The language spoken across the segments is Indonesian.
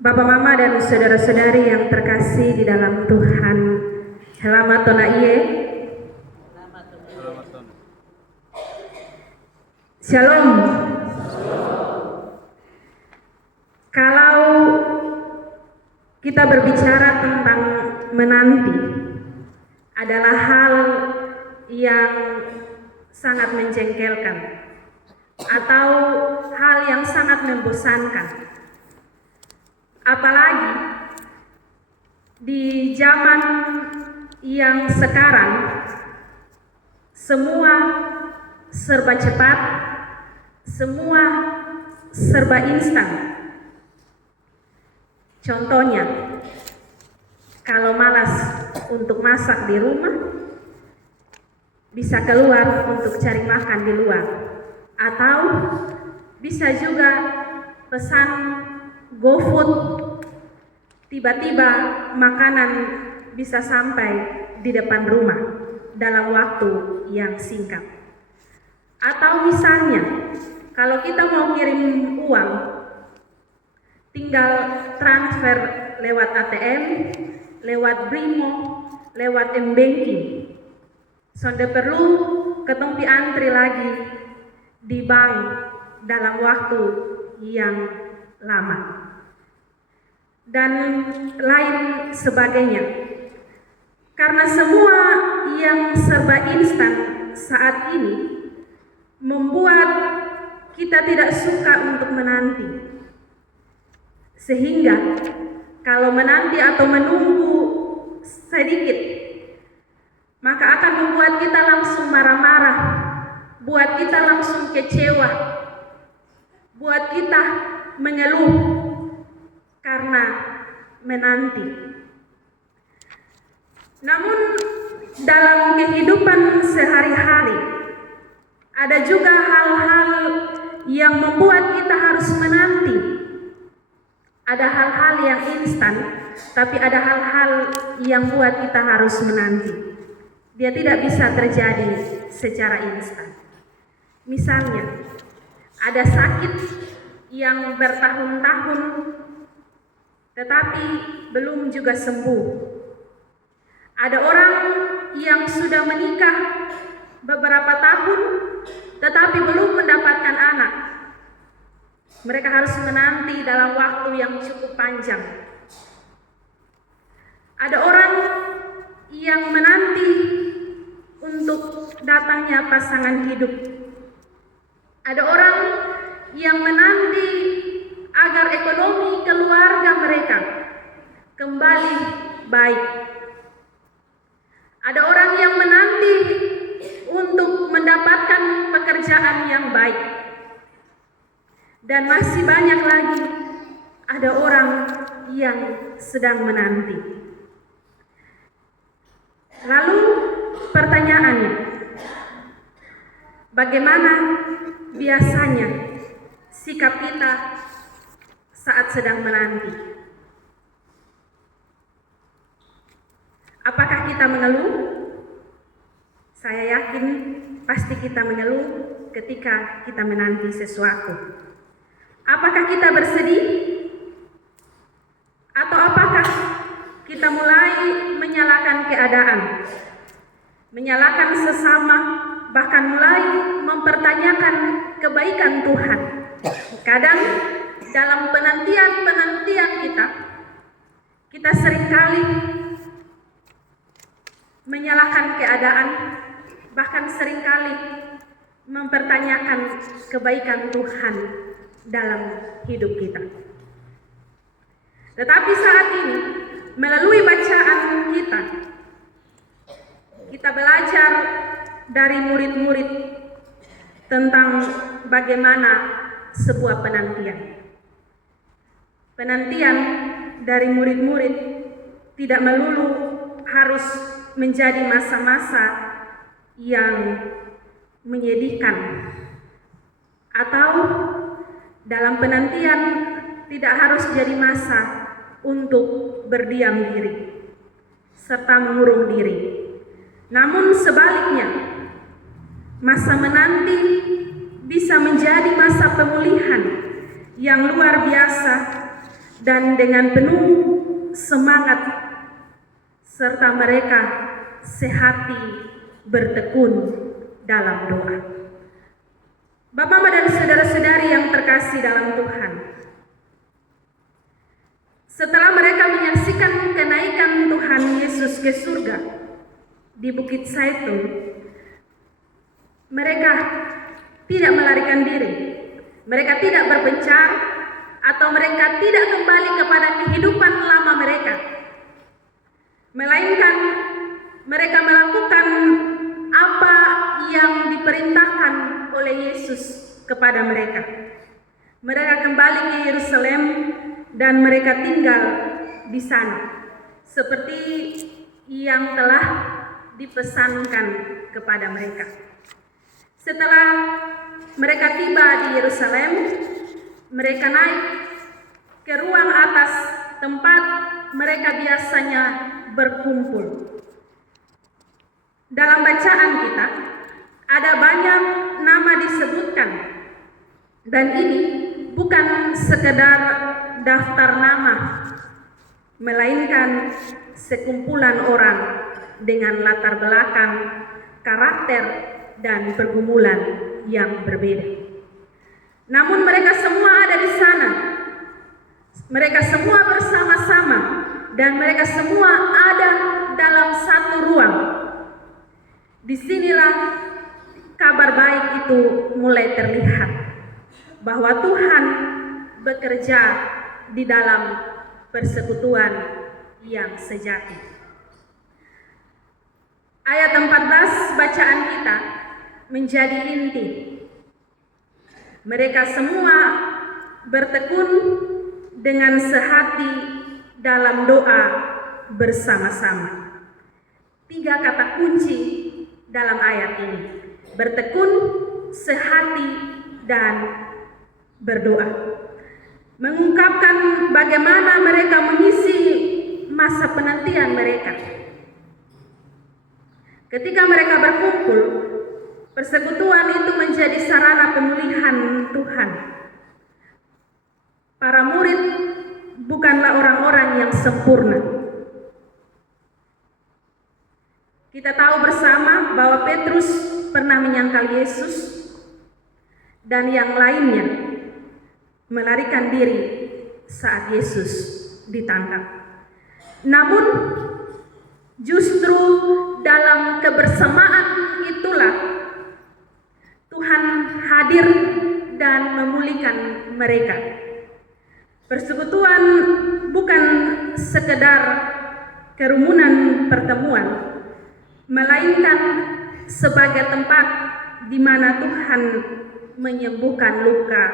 Bapak Mama dan saudara-saudari yang terkasih di dalam Tuhan, selamat tona iye. Shalom. Kalau kita berbicara tentang menanti, adalah hal yang sangat menjengkelkan atau hal yang sangat membosankan. Apalagi di zaman yang sekarang semua serba cepat, semua serba instan. Contohnya, kalau malas untuk masak di rumah, bisa keluar untuk cari makan di luar, atau bisa juga pesan GoFood, tiba-tiba makanan bisa sampai di depan rumah dalam waktu yang singkat. Atau misalnya, kalau kita mau kirim uang, tinggal transfer lewat ATM, lewat Brimo, lewat M-Banking. Sonde perlu ketompi antri lagi di bank dalam waktu yang lama. Dan lain sebagainya. Karena semua yang serba instan saat ini membuat kita tidak suka untuk menanti. Sehingga kalau menanti atau menunggu sedikit, maka akan membuat kita langsung marah-marah, buat kita langsung kecewa, buat kita mengeluh karena menanti. Namun dalam kehidupan sehari-hari ada juga hal-hal yang membuat kita harus menanti. Ada hal-hal yang instan, tapi ada hal-hal yang buat kita harus menanti. Dia tidak bisa terjadi secara instan. Misalnya, ada sakit yang bertahun-tahun tetapi belum juga sembuh. Ada orang yang sudah menikah beberapa tahun tetapi belum mendapatkan anak. Mereka harus menanti dalam waktu yang cukup panjang. Ada orang yang menanti untuk datangnya pasangan hidup. Ada orang yang menanti agar ekonomi keluarga mereka kembali baik. Ada orang yang menanti untuk mendapatkan pekerjaan yang baik. Dan masih banyak lagi ada orang yang sedang menanti. Lalu pertanyaannya, bagaimana biasanya sikap kita saat sedang menanti? Apakah kita mengeluh? Saya yakin pasti kita mengeluh ketika kita menanti sesuatu. Apakah kita bersedih? Atau apakah kita mulai menyalahkan keadaan, menyalahkan sesama, bahkan mulai mempertanyakan kebaikan Tuhan? Kadang dalam penantian-penantian kita seringkali menyalahkan keadaan, bahkan seringkali mempertanyakan kebaikan Tuhan dalam hidup kita. Tetapi saat ini, melalui bacaan kita belajar dari murid-murid tentang bagaimana sebuah penantian. Penantian dari murid-murid tidak melulu harus menjadi masa-masa yang menyedihkan, atau dalam penantian tidak harus jadi masa untuk berdiam diri serta mengurung diri. Namun sebaliknya, masa menanti bisa menjadi masa pemulihan yang luar biasa dan dengan penuh semangat serta mereka sehati bertekun dalam doa. Bapak dan saudara-saudari yang terkasih dalam Tuhan, setelah mereka menyaksikan kenaikan Tuhan Yesus ke surga di Bukit Zaitun, mereka tidak melarikan diri, mereka tidak berpencar, atau mereka tidak kembali kepada kehidupan lama mereka, melainkan mereka melakukan apa yang diperintahkan oleh Yesus kepada mereka. Mereka kembali ke Yerusalem dan mereka tinggal di sana seperti yang telah dipesankan kepada mereka. Setelah mereka tiba di Yerusalem, mereka naik ke ruang atas tempat mereka biasanya berkumpul. Dalam bacaan kita, ada banyak nama disebutkan, dan ini bukan sekedar daftar nama, melainkan sekumpulan orang dengan latar belakang, karakter, dan pergumulan yang berbeda. Namun mereka semua ada di sana, mereka semua bersama-sama, dan mereka semua ada dalam satu ruang. Disinilah kabar baik itu mulai terlihat, bahwa Tuhan bekerja di dalam persekutuan yang sejati. Ayat 14 bacaan kita menjadi inti. Mereka semua bertekun dengan sehati dalam doa bersama-sama. 3 kata kunci dalam ayat ini: bertekun, sehati, dan berdoa. Mengungkapkan bagaimana mereka mengisi masa penantian mereka. Ketika mereka berkumpul, persekutuan itu menjadi sarana pemulihan Tuhan. Para murid bukanlah orang-orang yang sempurna. Kita tahu bersama bahwa Petrus pernah menyangkal Yesus dan yang lainnya melarikan diri saat Yesus ditangkap. Namun justru dalam kebersamaan itulah Tuhan hadir dan memulihkan mereka. Persekutuan bukan sekedar kerumunan pertemuan, melainkan sebagai tempat di mana Tuhan menyembuhkan luka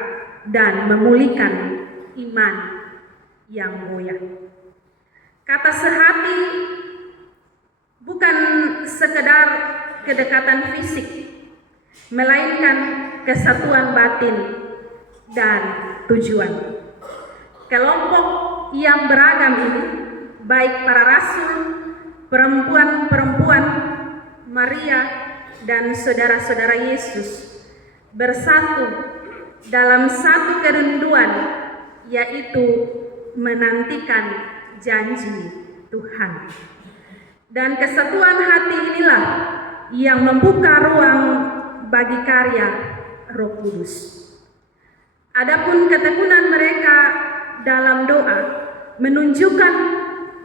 dan memulihkan iman yang goyah. Kata sehati bukan sekedar kedekatan fisik, melainkan kesatuan batin dan tujuan. Kelompok yang beragam ini, baik para rasul, perempuan-perempuan, Maria, dan saudara-saudara Yesus, bersatu dalam satu kerinduan, yaitu menantikan janji Tuhan. Dan kesatuan hati inilah yang membuka ruang bagi karya Roh Kudus. Adapun ketekunan mereka dalam doa menunjukkan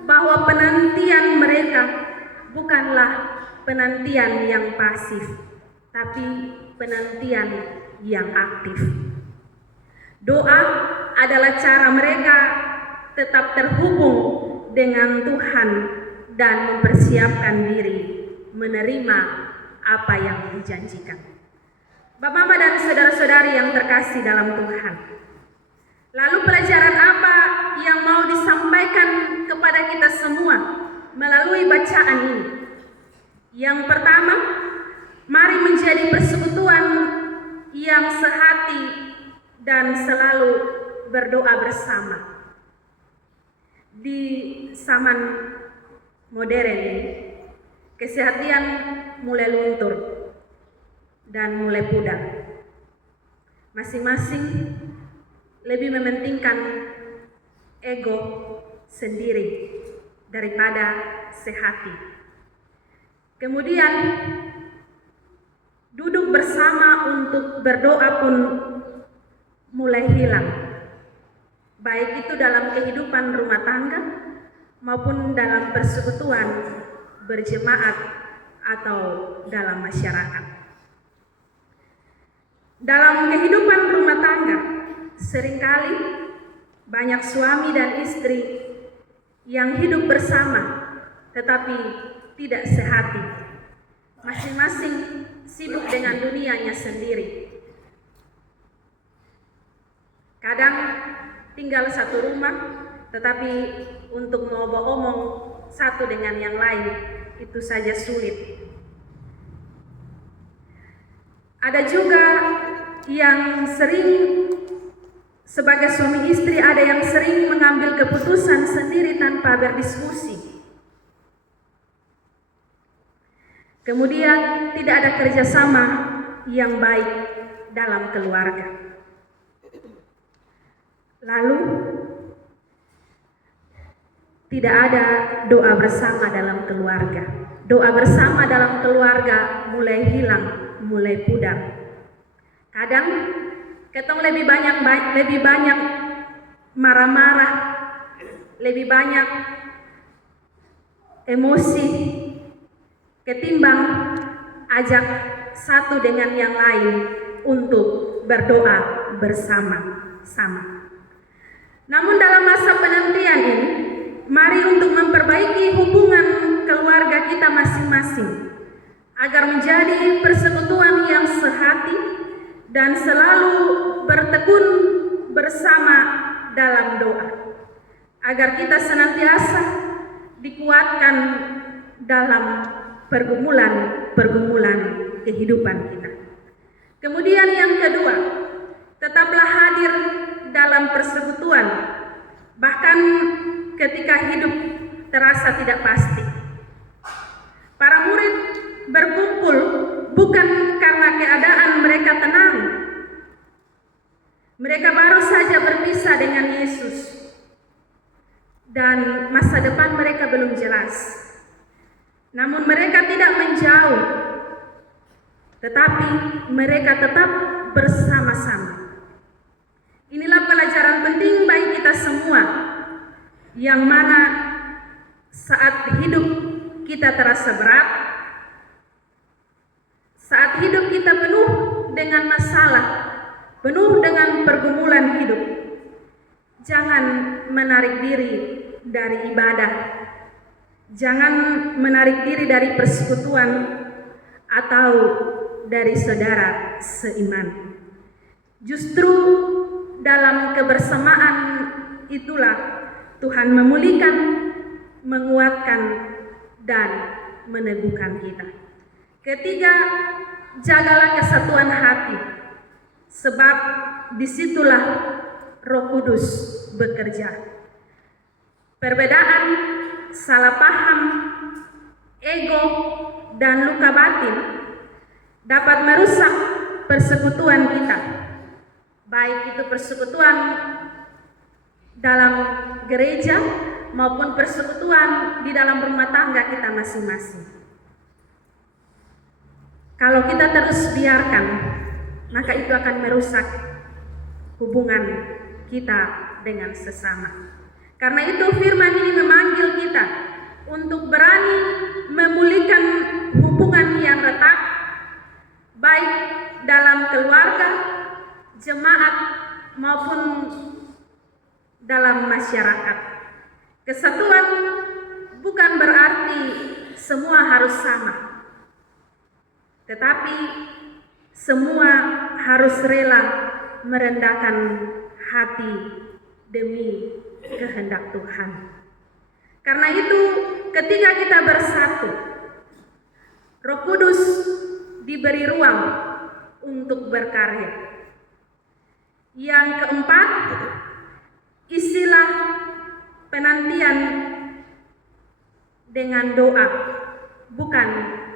bahwa penantian mereka bukanlah penantian yang pasif, tapi penantian yang aktif. Doa adalah cara mereka tetap terhubung dengan Tuhan dan mempersiapkan diri menerima apa yang dijanjikan. Bapak-bapak dan saudara-saudari yang terkasih dalam Tuhan, lalu pelajaran apa yang mau disampaikan kepada kita semua melalui bacaan ini? Yang pertama, mari menjadi persekutuan yang sehati dan selalu berdoa bersama. Di zaman modern ini, kesehatan mulai luntur dan mulai pudar. Masing-masing lebih mementingkan ego sendiri daripada sehati. Kemudian duduk bersama untuk berdoa pun mulai hilang, baik itu dalam kehidupan rumah tangga maupun dalam persekutuan berjemaat atau dalam masyarakat. Dalam kehidupan rumah tangga, seringkali banyak suami dan istri yang hidup bersama tetapi tidak sehati. Masing-masing sibuk dengan dunianya sendiri. Kadang tinggal satu rumah, tetapi untuk ngomong satu dengan yang lain itu saja sulit. Ada juga yang sering sebagai suami istri, ada yang sering mengambil keputusan sendiri tanpa berdiskusi. Kemudian tidak ada kerjasama yang baik dalam keluarga. Lalu tidak ada doa bersama dalam keluarga. Doa bersama dalam keluarga mulai hilang, mulai pudar. Kadang ketong lebih banyak marah-marah, lebih banyak emosi ketimbang ajak satu dengan yang lain untuk berdoa bersama-sama. Namun dalam masa penantian ini, mari untuk memperbaiki hubungan keluarga kita masing-masing agar menjadi persekutuan yang sehati dan selalu bertekun bersama dalam doa, agar kita senantiasa dikuatkan dalam pergumulan kehidupan kita. Kemudian yang kedua, tetaplah hadir dalam persekutuan, bahkan ketika hidup terasa tidak pasti. Para murid berkumpul bukan karena keadaan mereka tenang. Mereka baru saja berpisah dengan Yesus dan masa depan mereka belum jelas. Namun mereka tidak menjauh, tetapi mereka tetap bersama-sama. Inilah pelajaran penting bagi kita semua, yang mana saat hidup kita terasa berat, saat hidup kita penuh dengan masalah, penuh dengan pergumulan hidup, jangan menarik diri dari ibadah, jangan menarik diri dari persekutuan atau dari saudara seiman. Justru dalam kebersamaan itulah Tuhan memulihkan, menguatkan, dan meneguhkan kita. Ketiga, jagalah kesatuan hati, sebab disitulah Roh Kudus bekerja. Perbedaan, salah paham, ego, dan luka batin dapat merusak persekutuan kita, baik itu persekutuan dalam gereja maupun persekutuan di dalam rumah tangga kita masing-masing. Kalau kita terus biarkan, maka itu akan merusak hubungan kita dengan sesama. Karena itu firman ini memanggil kita untuk berani memulihkan hubungan yang retak, baik dalam keluarga, jemaat, maupun dalam masyarakat. Kesatuan bukan berarti semua harus sama, tetapi semua harus rela merendahkan hati demi kehendak Tuhan. Karena itu, ketika kita bersatu, Roh Kudus diberi ruang untuk berkarya. Yang keempat, isilah penantian dengan doa, bukan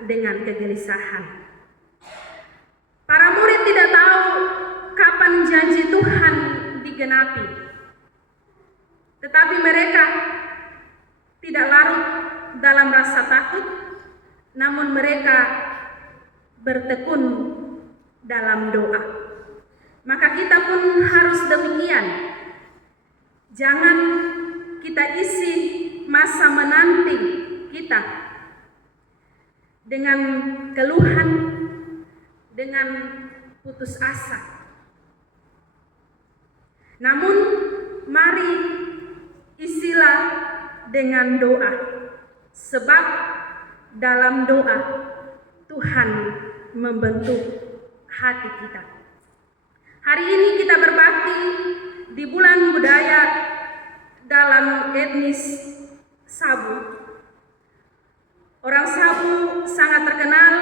dengan kegelisahan. Para murid tidak tahu kapan janji Tuhan digenapi. Tetapi mereka tidak larut dalam rasa takut, namun mereka bertekun dalam doa. Maka kita pun harus demikian. Jangan kita isi masa menanti kita dengan keluhan, dengan putus asa. Namun mari isilah dengan doa, sebab dalam doa Tuhan membentuk hati kita. Hari ini kita berbakti di bulan budaya dalam etnis Sabu. Orang Sabu sangat terkenal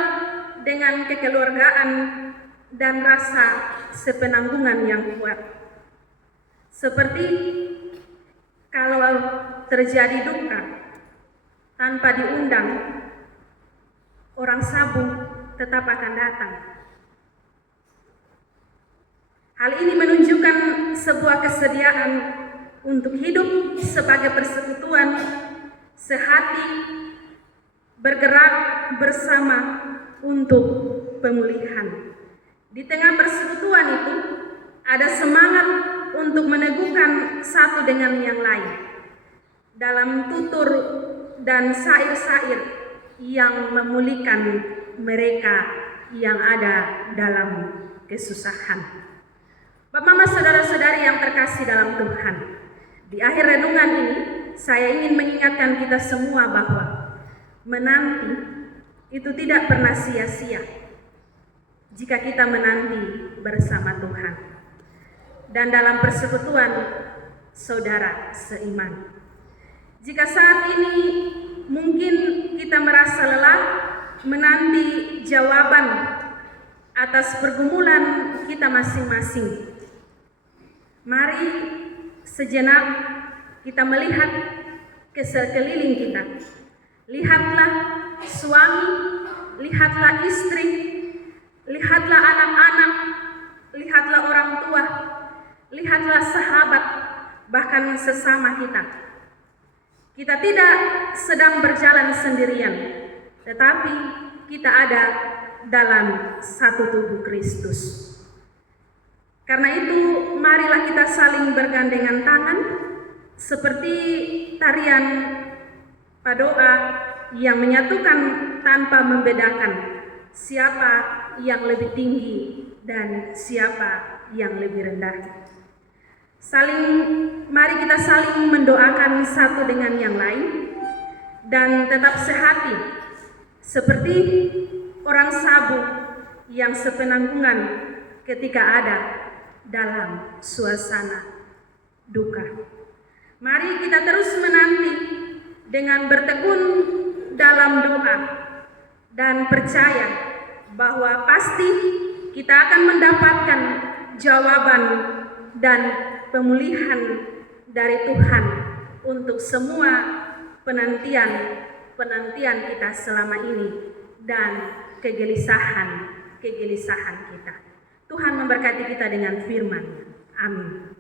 dengan kekeluargaan dan rasa sepenanggungan yang kuat. Seperti kalau terjadi duka tanpa diundang, orang Sabu tetap akan datang. Hal ini menunjukkan sebuah kesediaan untuk hidup sebagai persekutuan, sehati, bergerak bersama untuk pemulihan. Di tengah persekutuan itu ada semangat untuk meneguhkan satu dengan yang lain dalam tutur dan syair-syair yang memulihkan mereka yang ada dalam kesusahan. Bapak, Mama, saudara-saudari yang terkasih dalam Tuhan, di akhir renungan ini saya ingin mengingatkan kita semua bahwa menanti itu tidak pernah sia-sia jika kita menanti bersama Tuhan dan dalam persekutuan saudara seiman. Jika saat ini mungkin kita merasa lelah menanti jawaban atas pergumulan kita masing-masing, mari sejenak kita melihat ke sekeliling kita. Lihatlah suami, lihatlah istri, lihatlah anak-anak, lihatlah orang tua, lihatlah sahabat, bahkan sesama kita. Kita tidak sedang berjalan sendirian, tetapi kita ada dalam satu tubuh Kristus. Karena itu, marilah kita saling bergandengan tangan seperti tarian padoa yang menyatukan tanpa membedakan siapa yang lebih tinggi dan siapa yang lebih rendah. Mari kita saling mendoakan satu dengan yang lain dan tetap sehati seperti orang Sabu yang sepenanggungan ketika ada dalam suasana duka. Mari kita terus menanti dengan bertekun dalam doa dan percaya bahwa pasti kita akan mendapatkan jawaban dan pemulihan dari Tuhan untuk semua penantian kita selama ini dan kegelisahan kita. Tuhan memberkati kita dengan firman-Nya. Amin.